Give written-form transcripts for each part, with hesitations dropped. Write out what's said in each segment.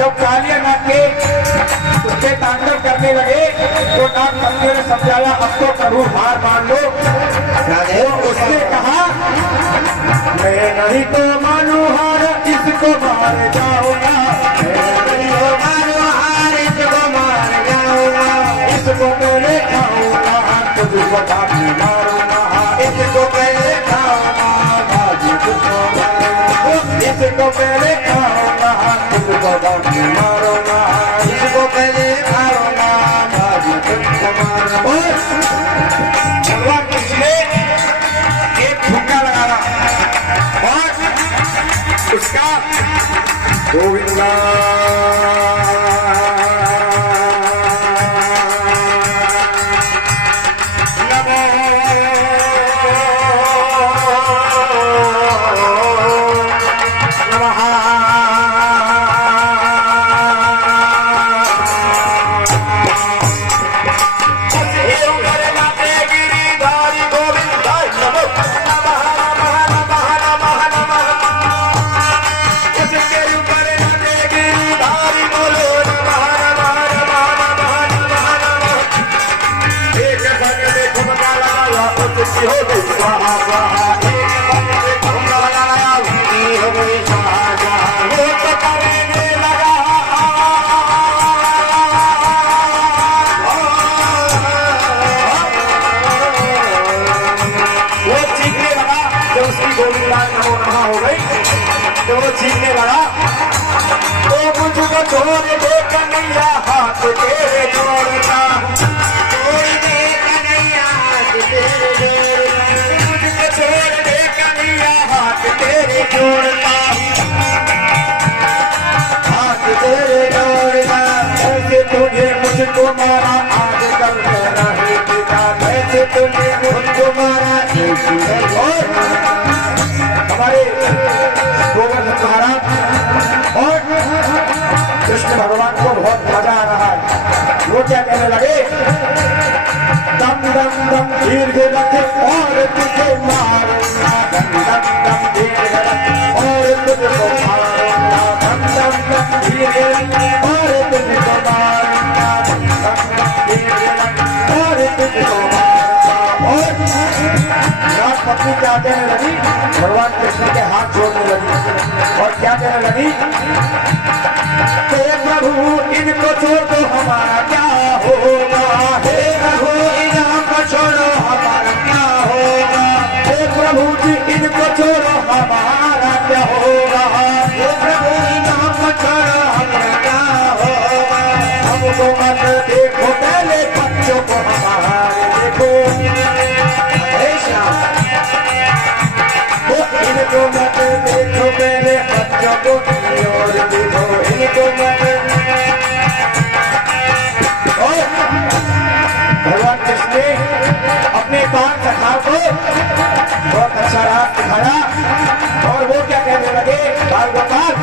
जब कालिया नाग के उसके तांडव करने लगे तो नाग पत्नियों ने समझाया अब तो प्रभु हार मान लो। तो उसने कहा मैं नहीं तो मानू हार इसको मार जाऊंगा, इसको मार जाऊंगा, इसको पहले खाऊंगा तुझको बाकी मारूंगा, इसको पहले खाऊंगा बाकी तुझको मारूंगा, इसको पहले खाऊंगा तुझको बाकी मारूंगा, इसको पहले खाऊंगा बाकी तुझको मारूंगा। भगवान कृष्ण ने एक ठुमका लगाया और उसका गोविंदा छीनने लगा तो मुझको छोड़ दे कन्हैया हाथ तेरे जोड़ना, छोड़ दे कन्हैया हाथ तेरे जोड़ना, मुझको छोड़ दे कन्हैया हाथ तेरे जोड़ना, हाथ तेरे जोड़ना। ऐसे तुझे मुझको मारा आज कल मेरा ही पिता, ऐसे तुझे मुझको मारा हमारे गोवर्धन महाराज और कृष्ण भगवान को बहुत मजा आ रहा है। वो क्या कहने लगे, दम दम दम दीर्घ रखे और तुझे मारूंगा, दम दम दम दीर्घ रखे और तुझको मारूंगा, दम दम दम दीर्घ रखे और तुझको मारूंगा, दम दम दम दीर्घ रखे पत्नी क्या कहने लगी, भगवान कृष्ण के हाथ जोड़ने लगी और क्या कहने लगी, हे प्रभु इनको छोड़ दो हमारा क्या होगा, हे प्रभु इनको छोड़ो हमारा क्या होगा, हे प्रभु जी इनको छोड़ो हमारा क्या होगा, हे प्रभु इनको छोड़ो हमारा क्या होगा, हमको मत देखो पहले बच्चों को हमारे देखो, हे श्याम इनको मत देखो पहले बच्चों को और देखो इनको मत। भगवान कृष्ण ने अपने बाल सखा को बहुत अच्छा रास दिखाया और वो क्या कहने लगे, बाल गोपाल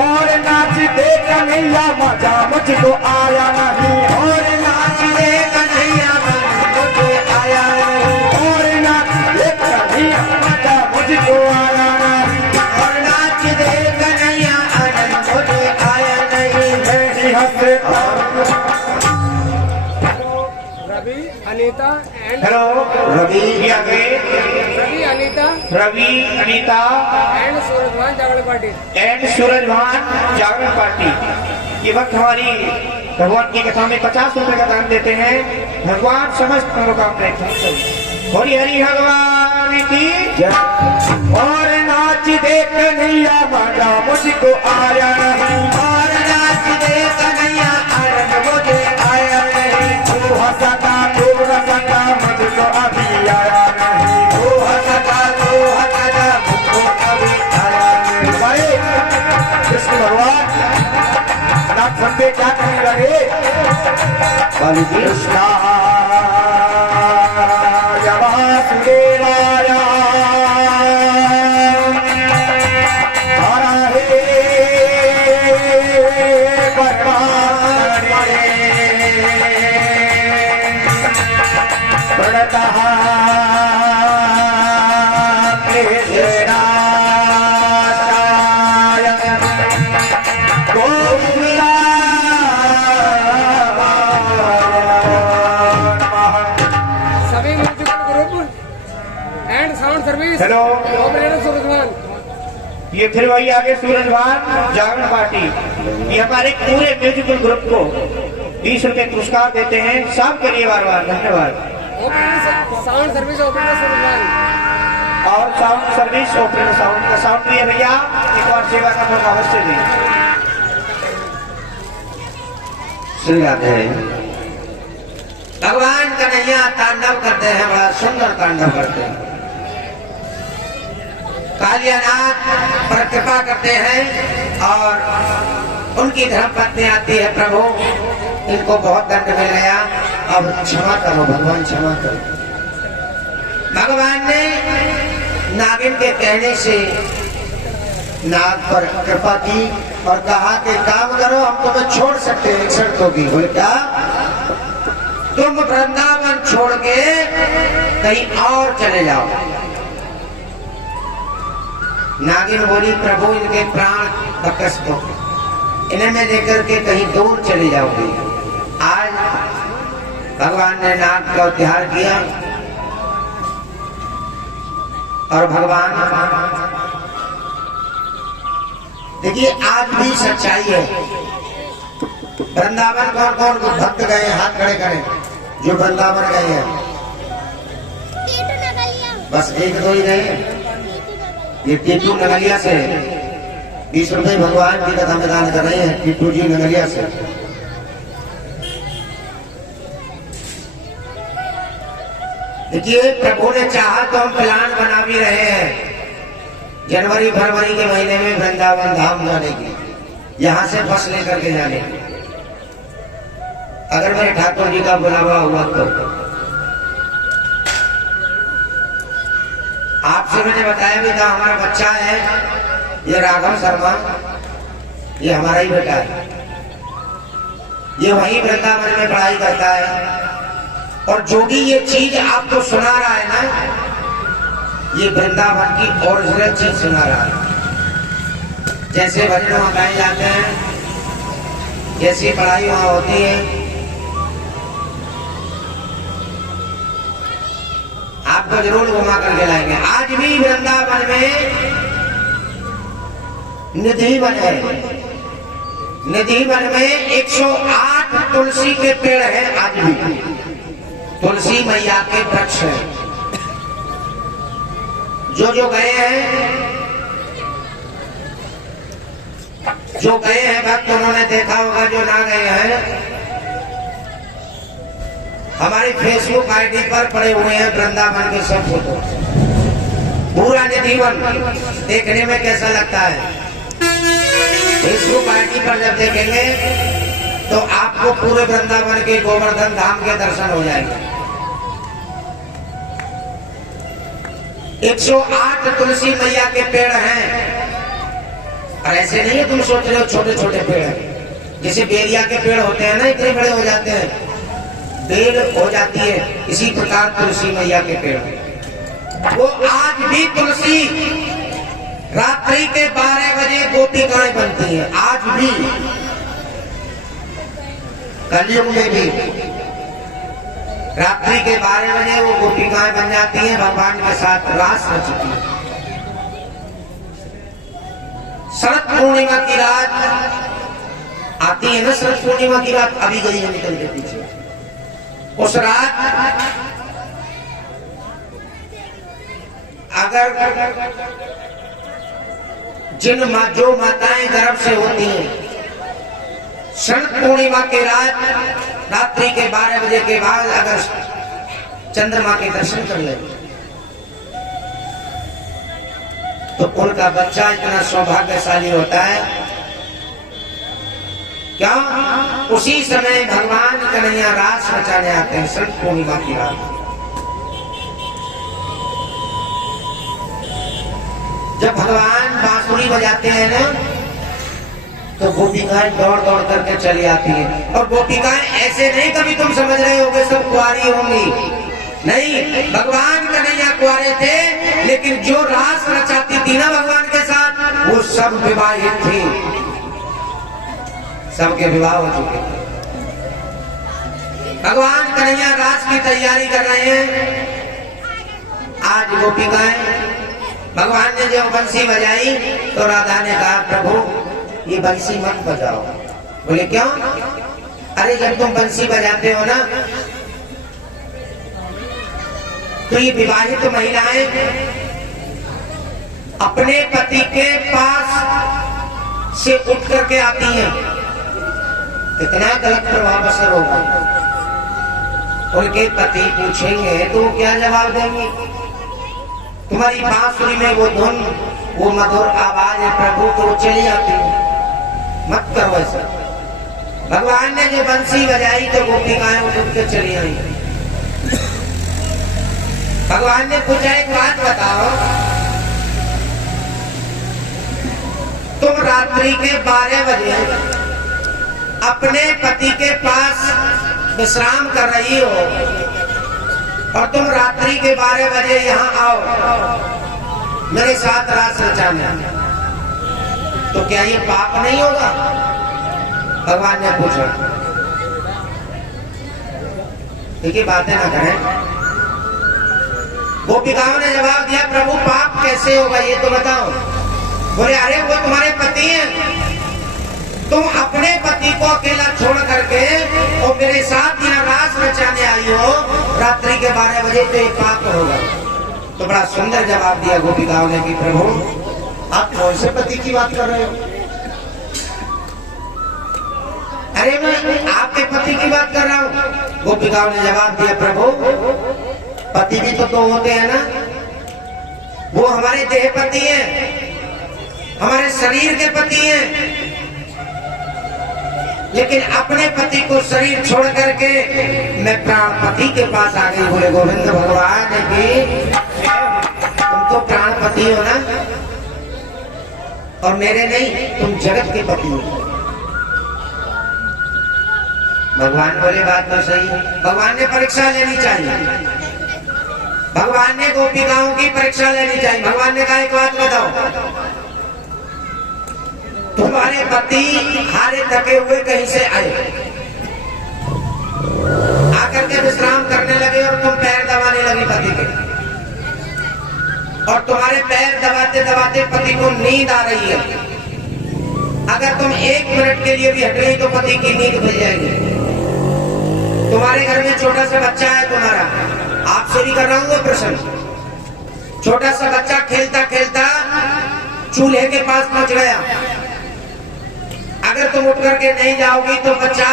और नाच दे कन्हैया मजा मुझको आया नहीं, और नाच दे कन्हैया मुझको आया नहीं, और नाच दे कन्हैया मजा मुझको आया नहीं, और नाच दे कन्हैया आनंद मुझे आया नहीं, मैं ही हंसता। Ravi Anita and hello Ravi Anita and Surajbhan Jagran party and Surajbhan Jagran party. ये वक्त हमारी भगवान की कथा में 50 रुपए का दान देते हैं। भगवान समस्त मनोकामनाएं बोली हरि भगवान की जय। और नाच देख कन्हैया मजा मुझको आया नहीं, और नाच देख कन्हैया आनंद मुझे आया नहीं, तू हंसता मुझको अभी आया नहीं, तू हंसता मुझको अभी आया नहीं। भाई कृष्ण भगवान नाथ संते क्या कहने लगे, कृष्णा वासुदेवाय हरा हे परमात्मने प्रणतः कृष्णाय गोविन्दाय सभी musical group and sound service hello operator Surajbhan. ये फिर वही आगे सूरजभान जागरण पार्टी, ये हमारे पूरे म्यूजिकल ग्रुप को 20 रुपए पुरस्कार देते हैं, सबके लिए बार बार धन्यवाद। Operator sound service operator Surajbhan और साउंड सर्विस ऑपरेटर साउंड का साउंड भी है भैया, एक बार सेवा का मौका अवश्य दें। सही बात है, भगवान कन्हैया तांडव करते हैं, बड़ा सुंदर तांडव करते हैं। कालियानाथ पर कृपा करते हैं और उनकी धर्मपत्नी आती है, प्रभु इनको बहुत दंड मिल गया, अब क्षमा करो भगवान क्षमा करो। भगवान ने नागिन के कहने से नाग पर कृपा की और कहा कि काम करो, हम तुम्हें छोड़ सकते हैं, एक शर्त होगी। बोले क्या, तुम वृंदावन छोड़ के कहीं और चले जाओ। नागिन बोली प्रभु इनके प्राण बकस दो, इन्हें मैं लेकर के कहीं दूर चले जाऊंगी। आज भगवान ने नाग का उद्धार किया और भगवान देखिए आज भी सच्चाई है। वृंदावन कौन कौन भक्त गए, हाथ खड़े करें जो वृंदावन गए हैं। बस एक दो ही गए, ये टीटू नगलिया से 20 रुपए भगवान की कथा में दान कर रहे हैं, टीटू जी नगलिया से। देखिए प्रभु ने चाहा तो हम प्लान बना भी रहे हैं जनवरी फरवरी के महीने में वृंदावन धाम जाने की, यहाँ से बस लेकर के जाने की। अगर मेरे ठाकुर जी का बुलावा हुआ तो आपसे मैंने बताया भी था, हमारा बच्चा है ये राघव शर्मा, ये हमारा ही बेटा है, ये वहीं वृंदावन में पढ़ाई करता है। और जो भी ये चीज आपको सुना रहा है ना, ये वृंदावन की ओरिजिनल चीज सुना रहा है। जैसे भजन वहां गाए जाते हैं, जैसी पढ़ाई वहां होती है, आप आपको जरूर घुमा करके लाएंगे। आज भी वृंदावन में निधि वन है। निधि वन में 108 तुलसी के पेड़ हैं। आज भी तुलसी मैया के वृक्ष हैं। जो गए हैं भक्त उन्होंने देखा होगा, जो ना गए हैं हमारी फेसबुक आईडी पर पड़े हुए हैं वृंदावन के सब फोटो। पूरा निधिवन देखने में कैसा लगता है, फेसबुक आईडी पर जब देखेंगे तो आपको पूरे वृंदावन के गोवर्धन धाम के दर्शन हो जाएंगे। 108 तुलसी मैया के पेड़ हैं। और ऐसे नहीं है तुम सोच रहे हो छोटे छोटे पेड़ हैं, जैसे बेरिया के पेड़ होते हैं ना, इतने बड़े हो जाते हैं, बेल हो जाती है, इसी प्रकार तुलसी मैया के पेड़। वो आज भी तुलसी रात्रि के 12 बजे गोपिकाएं बनती हैं। आज भी कलयुग में भी रात्रि के 12 बजे वो गोपिकाएं बन जाती हैं, भगवान के साथ रास रचती हैं। शरद पूर्णिमा की रात आती है ना, शरद पूर्णिमा की रात अभी गई है निकल के पीछे। उस रात अगर जो माताएं गर्भ से होती हैं, शरद पूर्णिमा के रात रात्रि के 12 बजे के बाद अगर चंद्रमा के दर्शन कर ले तो उनका बच्चा इतना सौभाग्यशाली होता है। क्या उसी समय भगवान कन्हैया रास रचाने आते हैं शरद पूर्णिमा की रात। जब भगवान बांसुरी बजाते हैं ना, तो गोपिकाएं दौड़ दौड़ करके चली आती हैं। और गोपिकाएं ऐसे नहीं कभी तुम समझ रहे होगे सब कुंवारी होंगी, नहीं, भगवान कन्हैया कुंवारे थे, लेकिन जो रास रचाती थी ना भगवान के साथ, वो सब विवाहित थी, सबके विवाह हो चुके थे। भगवान कन्हैया रास की तैयारी कर रहे हैं। आज गोपिकाएं, भगवान ने जब बंसी बजाई तो राधा ने कहा प्रभु ये बंसी मत बजाओ। बोले क्यों? अरे जब तुम बंसी बजाते हो ना तो ये विवाहित महिलाएं अपने पति के पास से उठ करके आती हैं, कितना गलत प्रभाव असर होगा। उनके पति पूछेंगे तो क्या जवाब देंगे? तुम्हारी बांसुरी में वो धुन, वो मधुर आवाज है प्रभु, तो वो चली जाती है, मत करो ऐसा। भगवान ने जो बंसी बजाई तो गोपिकाएं उठ के चली आई। भगवान ने पूछा एक बात बताओ, तुम रात्रि के 12 बजे अपने पति के पास विश्राम कर रही हो और तुम रात्रि के 12 बजे यहाँ आओ मेरे साथ रास रचाने, तो क्या ये पाप नहीं होगा? भगवान ने पूछा। देखिए बातें ना करें। गोपिकाओं ने जवाब दिया प्रभु पाप कैसे होगा ये तो बताओ। बोले अरे वो तुम्हारे पति हैं, तुम अपने पति को अकेला छोड़ करके और मेरे साथ यहाँ रास रचाने आई हो रात्रि के 12 बजे, तो ये पाप होगा। तो बड़ा सुंदर जवाब दिया गोपिकाओं ने कि प्रभु आप कौन से पति की बात कर रहे हो? अरे मैं आपके पति की बात कर रहा हूँ। गोपिकाओं ने जवाब दिया प्रभु पति भी तो होते हैं ना, वो हमारे देह पति हैं, हमारे शरीर के पति हैं, लेकिन अपने पति को शरीर छोड़ करके मैं प्राणपति के पास आ गई। बोले गोविंद भगवान की तुम तो प्राणपति हो ना, और मेरे नहीं, तुम जगत के पति हो। भगवान बोले बात तो सही। भगवान ने परीक्षा लेनी चाहिए, भगवान ने गोपिकाओं की परीक्षा लेनी चाहिए। भगवान ने कहा एक बात बताओ, तुम्हारे पति हारे थके हुए कहीं से आए, आकर के विश्राम करने लगे और तुम पैर दबाने लगी पति के, और तुम्हारे पैर दबाते दबाते पति को नींद आ रही है, अगर तुम 1 मिनट के लिए भी हट गई तो पति की नींद खुल जाएगी। तुम्हारे घर में छोटा सा बच्चा है तुम्हारा, आपसे भी कर रहा हूं वो प्रश्न, छोटा सा बच्चा खेलता खेलता चूल्हे के पास पहुंच गया, अगर तुम उठ करके नहीं जाओगी तो बच्चा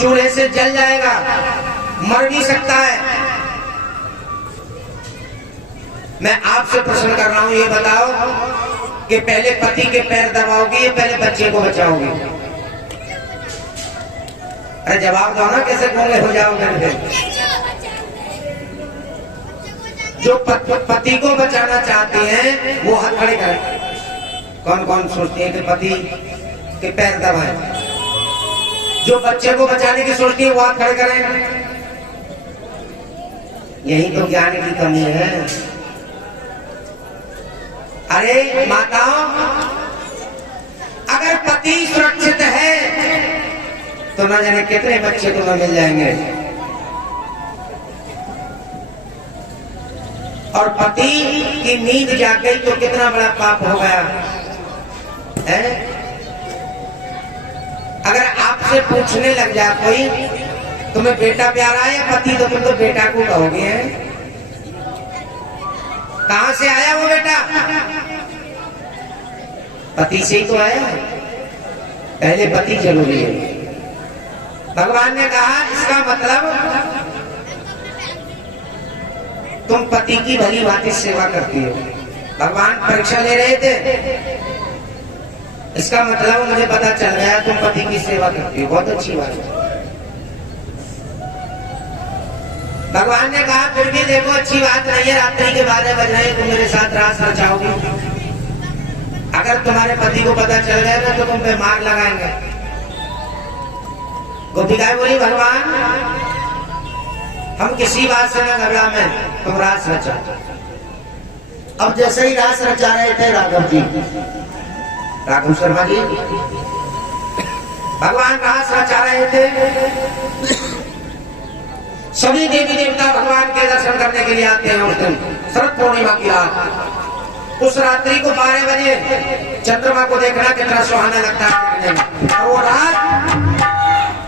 चूल्हे से जल जाएगा, मर भी सकता है। मैं आपसे प्रश्न कर रहा हूं, ये बताओ कि पहले पति के पैर दबाओगी या पहले बच्चे को बचाओगी? अरे जवाब दो ना, कैसे गूंगे हो जाओगे? जो पति को बचाना चाहते हैं वो हाथ खड़े करें। कौन कौन सोचती है कि पति के पैर दबाएं? जो बच्चे को बचाने की सोचती है वो हाथ खड़े करें। यही तो ज्ञान की कमी है। अरे माताओं, अगर पति सुरक्षित है तो न जाने कितने बच्चे तुम्हें मिल जाएंगे, और पति की नींद जाग गई तो कितना बड़ा पाप हो गया है। अगर आपसे पूछने लग जाए कोई तुम्हें बेटा प्यारा है या पति, तो तुम तो बेटा को कहोगे हैं। कहां से आया वो बेटा? पति से ही तो आया, पहले पति जरूरी है। भगवान ने कहा इसका मतलब तुम पति की भली भांति सेवा करती हो। भगवान परीक्षा ले रहे थे, इसका मतलब मुझे पता चल गया तुम पति की सेवा करती हो, बहुत अच्छी बात है। भगवान ने कहा फिर भी देखो अच्छी बात नहीं है, रात्रि के 12 बज रहे तुम मेरे साथ रास रचाओगी। अगर तुम्हारे पति को पता चल गया ना तो तुम पे मार लगाएंगे। गोपिकाएं बोली भगवान हम किसी बात से ना घबरा में, तुम रास रचा। अब जैसे ही रास रचा रहे थे राघव जी, राघव शर्मा जी, भगवान रास रचा रहे थे। सभी देवी देवता भगवान के दर्शन करने के लिए आते हैं उस दिन, शरद पूर्णिमा की रात। उस रात्रि को 12 बजे चंद्रमा को देखना कितना सुहाना लगता है। और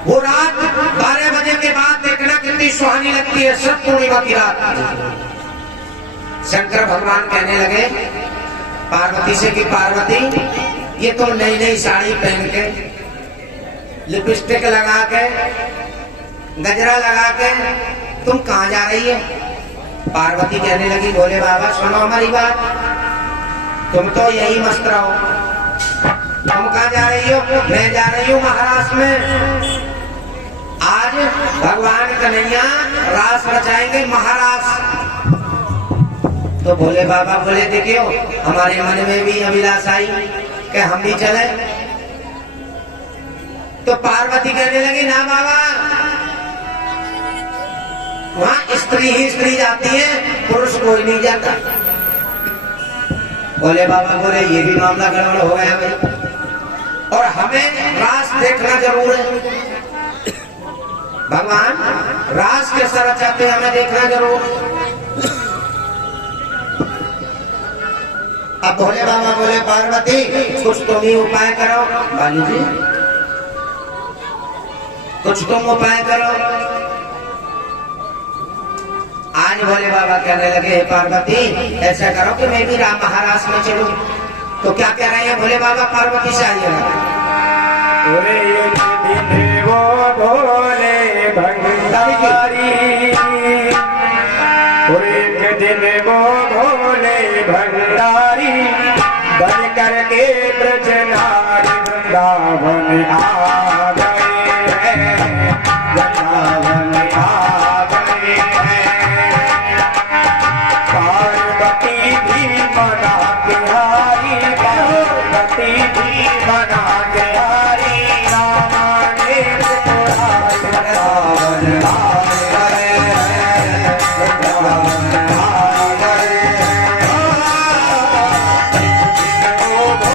वो रात 12 बजे के बाद देखना कितनी सुहानी लगती है, शरद पूर्णिमा की रात। शंकर भगवान कहने लगे पार्वती से कि पार्वती ये तुम नई नई साड़ी पहन के, लिपस्टिक लगा के, गजरा लगा के तुम कहां जा रही है? पार्वती कहने लगी भोले बाबा सुनो हमारी बात, तुम तो यही मस्त रहो। तुम कहां जा रही हो? मैं जा रही हूँ महाराष्ट्र में, आज भगवान कन्हैया रास रचाएंगे महाराष्ट्र। तो भोले बाबा बोले देखियो हमारे मन में भी अभिलाष आई कि हम भी चले। तो पार्वती कहने लगी ना बाबा, वहां स्त्री ही स्त्री जाती है, पुरुष कोई नहीं जाता। बोले बाबा बोले ये भी मामला गड़बड़ हो गया भाई, और हमें रास देखना जरूर है। भगवान रास के सारा चाहते हमें देखना जरूर। अब भोले बाबा बोले पार्वती कुछ तुम ही उपाय करो। बाली जी कुछ तुम उपाय करो। आज भोले बाबा कहने लगे पार्वती ऐसा करो कि मैं भी राम महाराज में चलूं। तो क्या कह रहे हैं भोले बाबा पार्वती से? आइएगा वो भोले भंडारी, एक दिन वो भोले भंडारी बन करके ब्रजनारी वृंदावन आ